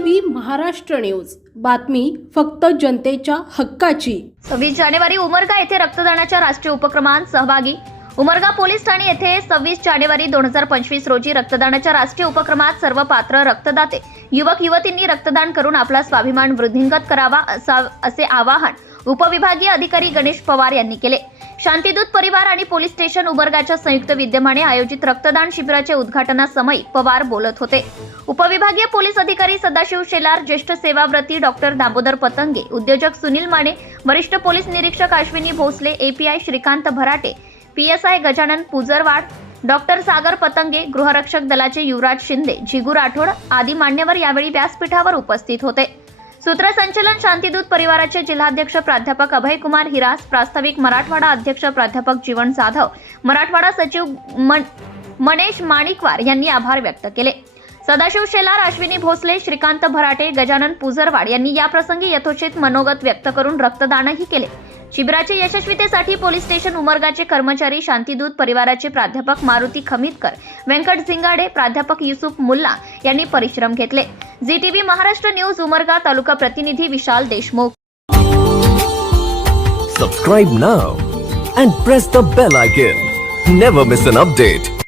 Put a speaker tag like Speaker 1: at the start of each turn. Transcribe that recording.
Speaker 1: TV Maharashtra news. बातमी फक्त जनतेच्या हक्काची.
Speaker 2: सव्वीस जानेवारी उमरगा येथे रक्तदानाच्या राष्ट्रीय उपक्रमात सहभागी. उमरगा पोलीस ठाणे येथे सव्वीस जानेवारी दोन हजार पंचवीस रोजी रक्तदानाच्या राष्ट्रीय उपक्रमात सर्व पात्र रक्तदाते युवक युवतींनी रक्तदान करून आपला स्वाभिमान वृद्धिंगत करावा असा असे आवाहन उपविभागीय अधिकारी गणेश पवार यांनी केले. शांतीदूत परिवार आणि पोलीस स्टेशन उबर्गाच्या संयुक्त विद्यमाने आयोजित रक्तदान शिबिराच्या उद्घाटनासमयी पवार बोलत होते. उपविभागीय पोलीस अधिकारी सदाशिव शेलार ज्येष्ठ सेवाव्रती डॉक्टर दामोदर पतंगे उद्योजक सुनील माने वरिष्ठ पोलीस निरीक्षक Ashwini Bhosale API Shrikant Bharate PSI Gajanan Pujarwad doctor Sagar Patange गृहरक्षक दलाचे युवराज शिंदे झिगू राठोड आदी मान्यवर यावेळी व्यासपीठावर उपस्थित होते. सूत्रसंचलन शांतीदूत परिवाराचे जिल्हाध्यक्ष प्राध्यापक अभय कुमार हिरास प्रास्ताविक मराठवाडा अध्यक्ष प्राध्यापक जीवन जाधव मराठवाडा सचिव मन मनेश माणिकवार यांनी आभार व्यक्त केले. सदाशिव शेलार अश्विनी भोसले श्रीकांत भराटे गजानन पुजरवाड यांनी याप्रसंगी यथोचित मनोगत व्यक्त करून रक्तदानही केले. शिबिराच्या यशस्वीतेसाठी पोलीस स्टेशन उमरगाचे कर्मचारी शांतीदूत परिवाराचे प्राध्यापक मारुती खमितकर व्यंकट झिंगाडे प्राध्यापक युसुफ मुल्ला यांनी परिश्रम घेतले. Zee TV Maharashtra news Umarga taluka प्रतिनिधी Vishal Deshmukh
Speaker 3: Subscribe now and press the bell icon. Never miss an update.